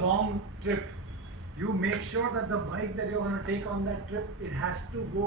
long trip, you make sure that the bike that you're going to take on that trip, it has to go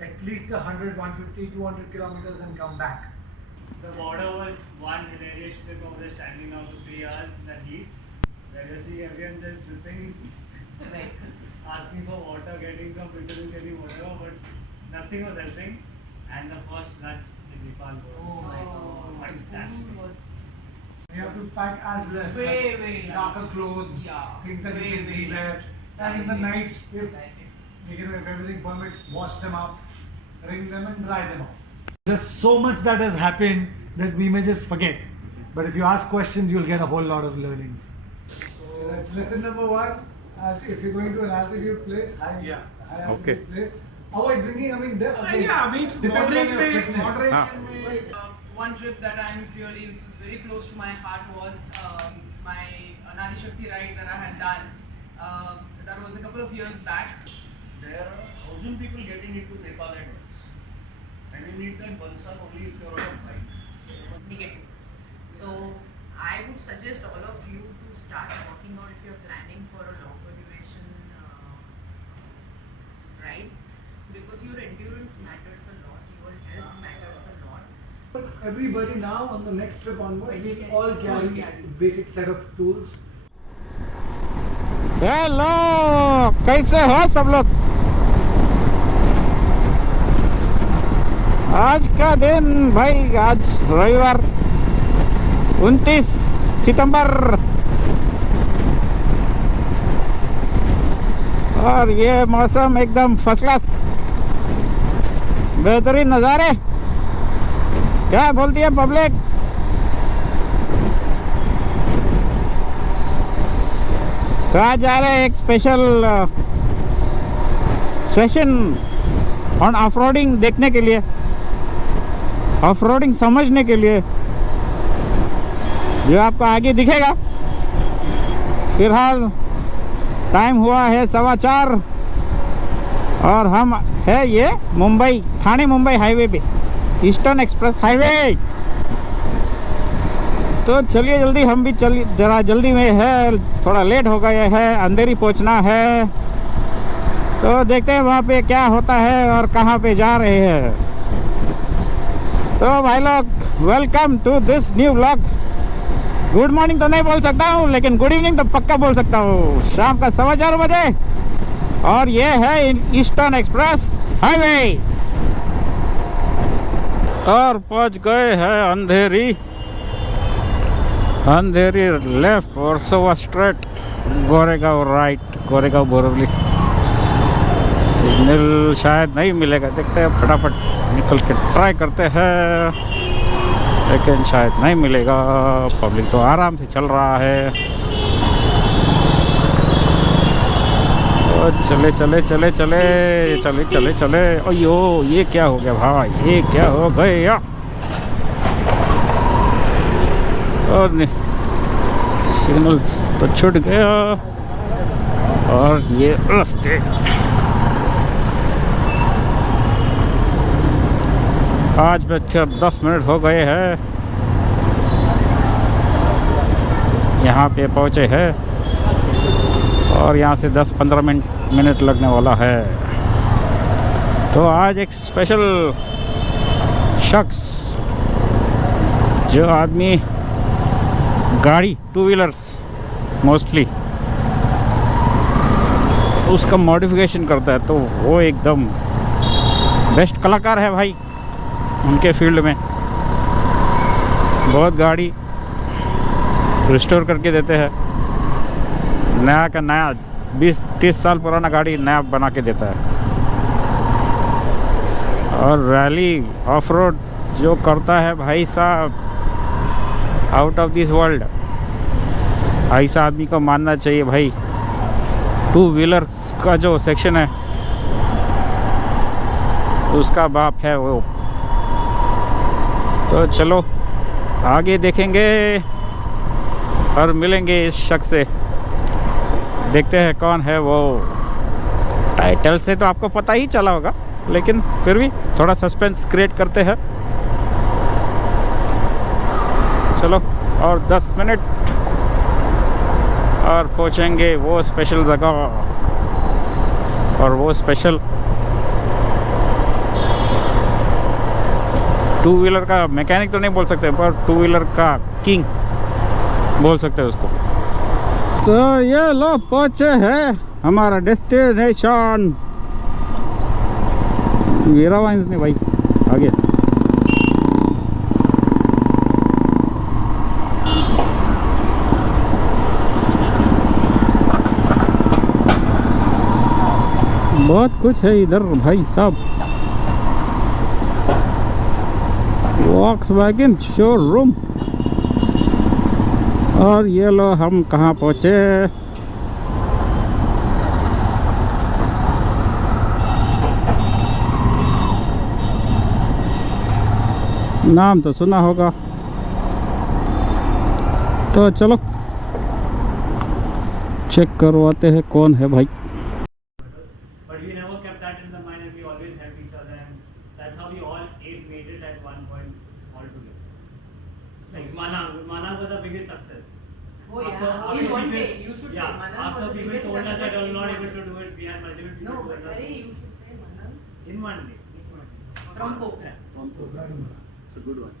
at least 100, 150, 200 kilometers and come back. The border was one hilarious trip of the standing out for 3 hours in that heat. Where you see everyone just dripping, asking for water, getting some pictures, getting whatever, but nothing was helping. And the first lunch in Nepal was fantastic. You have to pack as less, Way darker clothes, things that you can pre-wear. And in the nights, if everything permits, wash them up, wring them and dry them off. There's so much that has happened that we may just forget. But if you ask questions, you'll get a whole lot of learnings. So that's lesson number 1. If you're going to an altitude place, high altitude place, avoid drinking. I mean, depending on your fitness. One trip that I'm really, which is very close to my heart, was my Nari Shakti ride that I had done. That was a couple of years back. There are 1,000 people getting into Nepal at once, and you need that pulsar only if you're on a bike. Negative. So I would suggest all of you to start working out if you're planning for a longer duration rides, because your endurance matters a lot, your health matters a lot. But everybody now on the next trip onwards, we all carry basic set of tools. Hello, कैसे हो सब लोग? आज का दिन भाई, आज रविवार 29 सितंबर, और ये मौसम एकदम फर्स्ट क्लास, बेहतरीन नज़ारे। क्या बोलती है पब्लिक? तो आज जा रहे हैं एक special session on off roading देखने के लिए, ऑफ रोडिंग समझने के लिए, जो आपको आगे दिखेगा। फिलहाल टाइम हुआ है 4:15 और हम है ये मुंबई, ठाणे मुंबई हाईवे पे, ईस्टर्न एक्सप्रेस हाईवे। तो चलिए जल्दी, हम भी चलिए, ज़रा जल्दी में है, थोड़ा लेट हो गए हैं, अंधेरी पहुंचना है। तो देखते हैं वहाँ पे क्या होता है और कहाँ पे जा रहे हैं। तो भाई लोग, welcome to this new vlog. Good morning तो नहीं बोल सकता हूँ, लेकिन गुड इवनिंग तो पक्का बोल सकता हूँ। शाम का 4:15 बजे और ये है ईस्टर्न एक्सप्रेस हाईवे, और पहुँच गए हैं Andheri. Andheri left, Versova straight, Goregaon right, Goregaon Borivali. Signal शायद नहीं मिलेगा, देखते हैं, फटाफट निकल के ट्राई करते हैं, लेकिन शायद नहीं मिलेगा। पब्लिक तो आराम से चल रहा है। तो चले चले चले चले चले चले चले। अयो, ये क्या हो गया भाई, ये क्या हो गया? तो सिग्नल तो छूट गया, और ये रास्ते 5:10 हो गए हैं, यहाँ पे पहुँचे हैं, और यहाँ से 10-15 मिनट लगने वाला है। तो आज एक स्पेशल शख्स, जो आदमी गाड़ी, 2 व्हीलर्स मोस्टली, उसका मॉडिफिकेशन करता है, तो वो एकदम बेस्ट कलाकार है भाई उनके फील्ड में। बहुत गाड़ी रिस्टोर करके देते हैं, नया का नया, 20-30 साल पुराना गाड़ी नया बना के देता है। और रैली ऑफ रोड जो करता है भाई साहब, आउट ऑफ दिस वर्ल्ड। ऐसा आदमी को मानना चाहिए भाई। 2 व्हीलर का जो सेक्शन है, उसका बाप है वो। तो चलो आगे देखेंगे और मिलेंगे इस शख्स से, देखते हैं कौन है वो। टाइटल से तो आपको पता ही चला होगा, लेकिन फिर भी थोड़ा सस्पेंस क्रिएट करते हैं। चलो, और 10 मिनट और पहुंचेंगे वो स्पेशल जगह और वो स्पेशल टू व्हीलर का मैकेनिक तो नहीं बोल सकते पर टू व्हीलर का किंग बोल सकते हैं उसको। तो ये लो पहुंचे हैं हमारा डेस्टिनेशन वीरा वाइन्स में भाई आगे। बहुत कुछ है इधर भाई साहब। Volkswagen showroom. और ये लो हम कहाँ पहुँचे। नाम तो सुना होगा तो चलो चेक करवाते हैं कौन है भाई। But we never kept that in the mind and we always helped each other and that's how we all eight made it at one point all together. Like Mana was the biggest success. Oh yeah, After in one people- day you should yeah, say Manan after was the people biggest told us that success I was in not one able day. to do it, we had multiple people No, who but told us you should say Manan in one day. from Pokhran. It's a good one.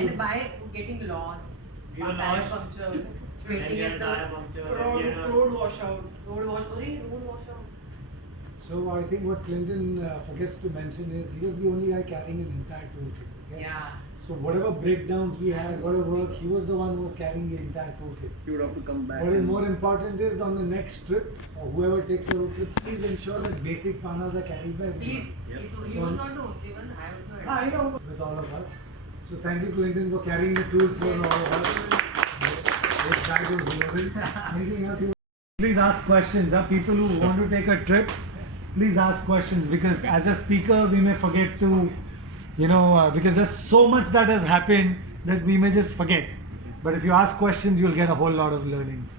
And by getting lost, We were tire lost. punctured, And waiting we at had the tire puncture, and we Road, had a- road washout. road washout. So I think what Clinton forgets to mention is he was the only guy carrying an entire toolkit. Okay? Yeah. So whatever breakdowns we had, whatever work, he was the one who was carrying the entire toolkit. You would have to come back. What is more important is on the next trip, or whoever takes the road trip, please ensure that basic panas are carried by Please, everyone. he was not the only one. I also had. I know with all of us. So thank you, Clinton, for carrying the tools for all of us. This bag was loaded. Anything else you? Please ask questions. People who want to take a trip, please ask questions because as a speaker we may forget to, because there's so much that has happened that we may just forget. But if you ask questions, you'll get a whole lot of learnings.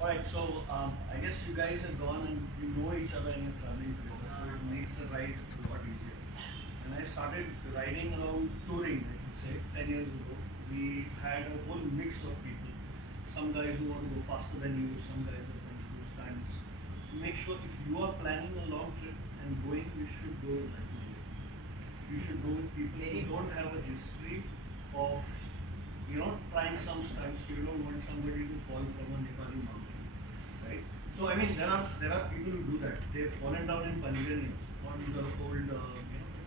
Alright, so I guess you guys have gone and you know each other and you're traveling together, so it makes the ride a lot easier. And I started riding around touring, I can say, 10 years ago. We had a whole mix of people. Some guys who want to go faster than you, some guys who want to do stunts. So make sure if you are planning a long trip and going, you should go with that way. You should go with people who don't have a history of, trying some stunts. You don't want somebody to fall from a Nepali mountain, right? So I mean, there are people who do that. They've fallen down in Panjani on the old,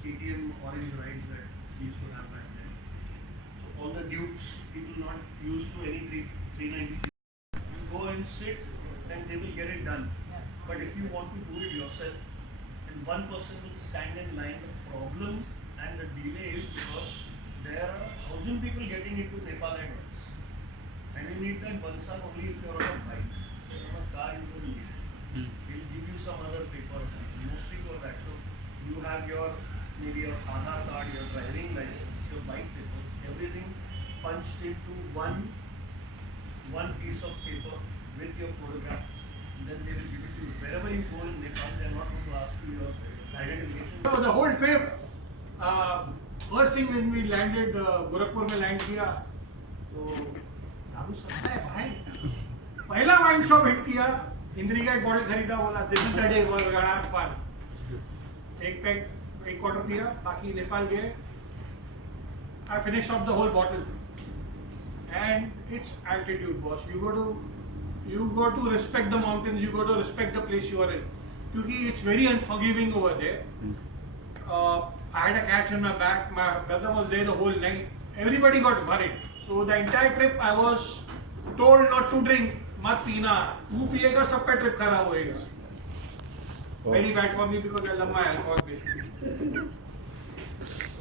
KTM orange rides that we used to have back then. So all the dukes, people not used to any 390. You go and sit, then they will get it done. But if you want to do it yourself, and one person will stand in line, the problem and the delay is because there are 1,000 people getting into Nepal at once. And you need that Balsar only if you're on a bike. On a car, you don't need it. He'll give you some other paper or something, mostly for that. So you have maybe your Aadhaar card, your driving license, your bike papers, everything punched into one piece of paper with your photograph. And then they will give it to you. Wherever you go in Nepal, they are not going to ask you your identification. So the whole trip, first thing when we landed, Gorakhpur में land किया तो दारू सस्ता है भाई। पहला wine shop hit किया, इंद्री का एक बॉटल खरीदा, बोला this is the day for गाना फन। एक पैक एक क्वार्टर पिया, बाकी नेपाल गए। I finished off the whole bottle, and it's altitude, boss. You got to respect the mountains. You got to respect the place you are in, क्योंकि it's very unforgiving over there. I had a catch on my back. My brother was there the whole night. Everybody got worried. So the entire trip I was told not to drink, मत पीना. तू पिएगा सबका trip खराब होएगा. Very bad for me because I love my alcohol basically.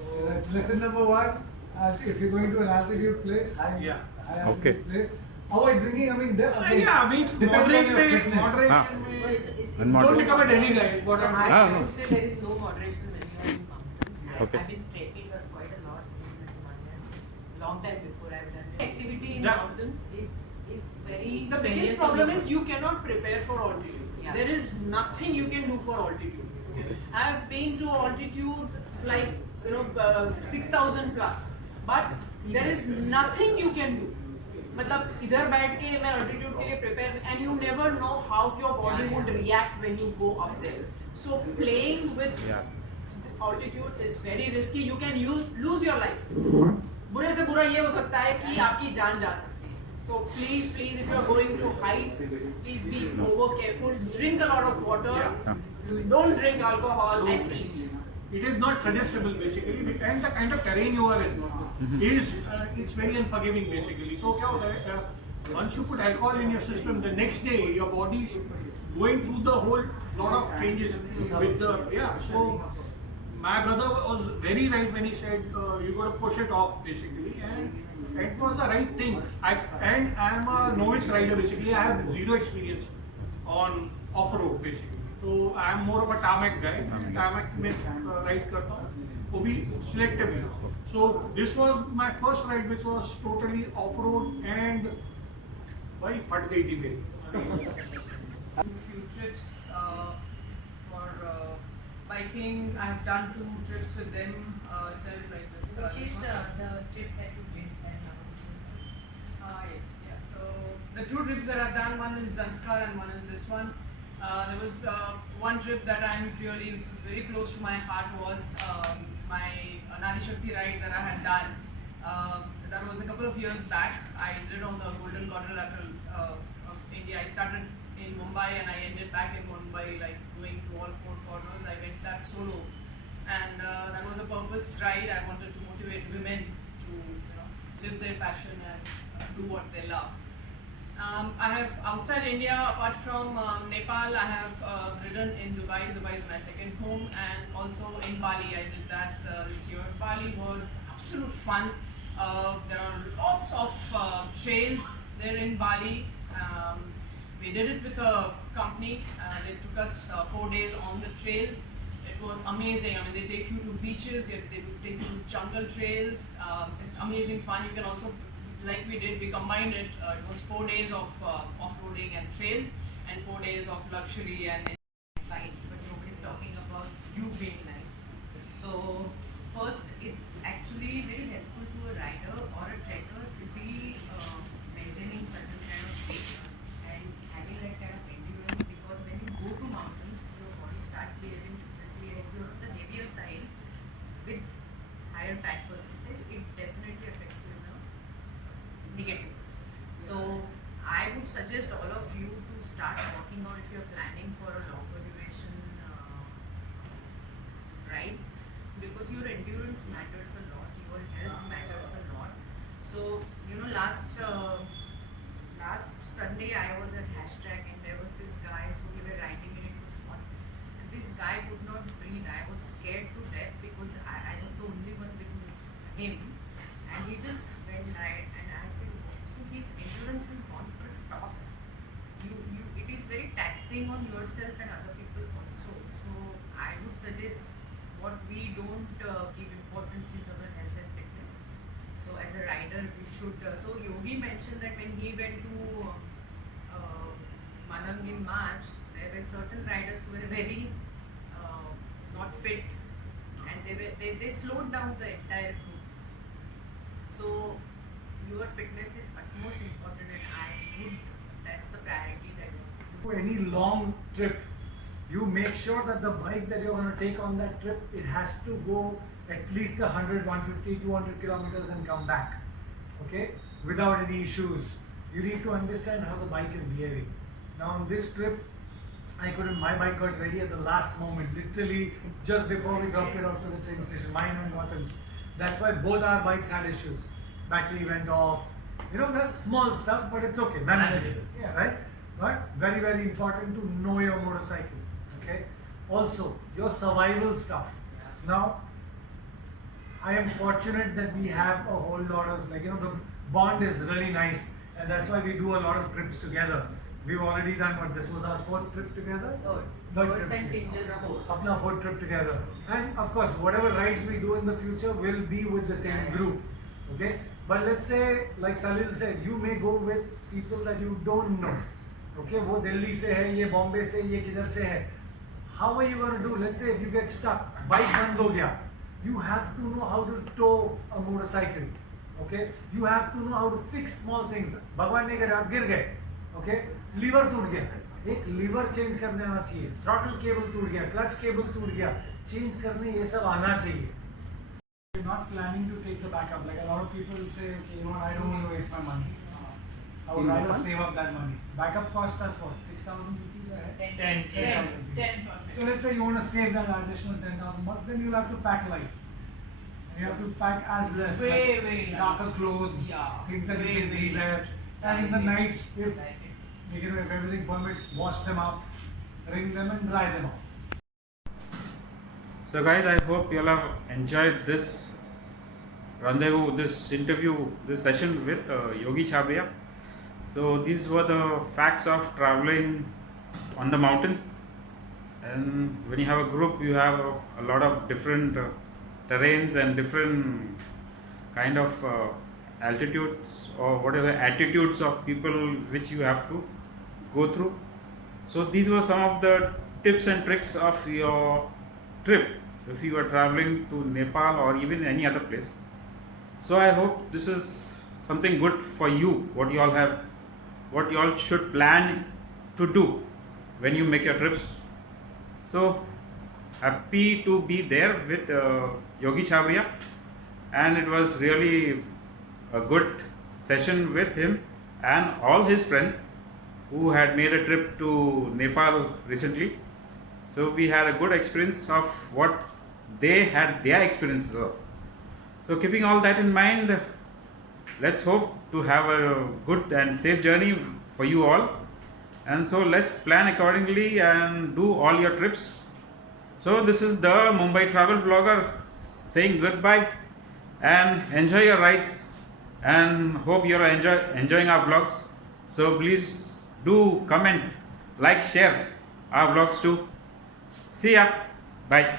So that's lesson number one. If you're going to an altitude place, high altitude place, avoid drinking. I mean, Yeah, I mean depends on moderate your में, fitness. moderation Well, में. And Don't become a Delhi guy. What I'm I no. would say there is no moderation when you are in mountains. Okay. I've been trekking quite a lot in the Himalayas. Long time before I've done activity in Yeah. mountains. It's very. The strenuous biggest on problem your is you cannot prepare for altitude. Yeah. There is nothing you can do for altitude. Okay? I have been to altitude like 6,000 plus, but there is nothing you can do. मतलब इधर बैठ के मैं altitude के लिए prepare, and you never know how your body would react when you go up there. So playing with altitude is very risky. You can lose your life. बुरे से बुरा ये हो सकता है कि आपकी जान जा सकती है. So please, if you are going to heights, please be over careful. Drink a lot of water. Don't drink alcohol and eat. It is not suggestible basically, and the kind of terrain you are in is it's very unforgiving basically. So क्या होता है, once you put alcohol in your system, the next day your body is going through the whole lot of changes with the So my brother was very right when he said you got to push it off basically, and it was the right thing. I am a novice rider basically. I have zero experience on off-road basically. So I am more of a tarmac guy. Tarmac में ride करता हूँ, वो भी selectively. So this was my first ride, which was totally off-road, and भाई फट गई थी मेरी. Few trips for biking. I have done 2 trips with them itself, like this. Which is the trip that you did and Yes, yeah. So the 2 trips that I've done, one is Zanskar and one is this one. There was one trip that I'm really, which is very close to my heart, was my Nari Shakti ride that I had done. That was a couple of years back. I did on the Golden Quadrilateral of India. I started in Mumbai and I ended back in Mumbai, like going to all 4 corners. I went that solo, and that was a purpose ride. I wanted to motivate women to, live their passion and do what they love. I have outside India, apart from Nepal, I have ridden in Dubai. Dubai is my second home, and also in Bali. I did that this year. Bali was absolute fun. There are lots of trails there in Bali. We did it with a company. They took us 4 days on the trail. It was amazing. I mean, they take you to beaches, they take you to jungle trails. It's amazing fun. You can also, like we did, we combined it. It was 4 days of off-roading and trails, and 4 days of luxury and life, but nobody's talking about you being life. So first, it's actually very helpful to a rider or a trekker to be maintaining certain kind of pace and having that kind of endurance, because when you go to mountains, your body starts behaving differently, and if you're on the heavier side with higher fat percentage, it definitely affects you in a negative. So I would suggest all of you to start working on, if you're planning for a longer duration rides, because your endurance matters a lot, your health matters a lot. So last Sunday I was at Hashtag, and there was this guy, so we were riding and it was hot, and this guy could not breathe. I was scared to death because I was the only one with him, and he just went right, and I said, so his endurance has gone for a toss. It is very taxing on yourself and other people also. So I would suggest, what we don't give importance is our health and fitness. So as a rider, we should. So Yogi mentioned that when he went to Manang in March, there were certain riders who were very not fit, and they slowed down the entire group. So your fitness is utmost important, and that's the priority that you For any long trip, you make sure that the bike that you're going to take on that trip, it has to go at least 100, 150, 200 kilometers and come back, okay, without any issues. You need to understand how the bike is behaving. Now on this trip, my bike got ready at the last moment, literally just before we dropped it off to the train station, mine and Gautam's. That's why both our bikes had issues. Battery went off, that's small stuff, but it's okay, manageable, right? But very, very important to know your motorcycle, okay? Also, your survival stuff. Now, I am fortunate that we have a whole lot of, the bond is really nice, and that's why we do a lot of trips together. We've already done this was our 4th trip together? Third trip together. Apna 4th trip together. And of course, whatever rides we do in the future will be with the same group, okay? But let's say, like Salil said, you may go with people that you don't know. Okay, वो दिल्ली से है, ये बॉम्बे से, ये किधर से है. How are you going to do? Let's say if you get stuck, bike बंद हो गया, you have to know how to tow a motorcycle. Okay, you have to know how to fix small things. भगवान ने कहा आप गिर गए, okay, liver टूट गया, एक लीवर चेंज करने आना चाहिए, थ्रॉटल केबल टूट गया, क्लच केबल टूट गया, चेंज करने ये सब आना चाहिए. You're not planning to take the backup. Like a lot of people say, okay, you know what, I don't want to waste my money. I would rather save up that money. Backup cost us what, 6,000 rupees a head? 10. 10. So let's say you want to save that additional 10,000 bucks, then you'll have to pack light. And you have to pack as less, Way, like way light. darker clothes, Yeah, things that way, you can way pre-wear. And in the nights, if if everything permits, wash them up, wring them and dry them off. So guys, I hope you all have enjoyed this rendezvous, this interview, this session with Yogi Chabria. So these were the facts of traveling on the mountains. And when you have a group, you have a lot of different terrains and different kind of altitudes or whatever attitudes of people which you have to go through. So these were some of the tips and tricks of your trip if you are traveling to Nepal or even any other place. So I hope this is something good for you, what you all should plan to do when you make your trips. So happy to be there with Yogi Chabria, and it was really a good session with him and all his friends who had made a trip to Nepal recently. So we had a good experience of what they had their experiences of. So keeping all that in mind, let's hope to have a good and safe journey for you all. And so let's plan accordingly and do all your trips. So this is the Mumbai travel vlogger saying goodbye and enjoy your rides, and hope you're enjoying our vlogs. So please do comment, like, share our vlogs too. See ya. Bye.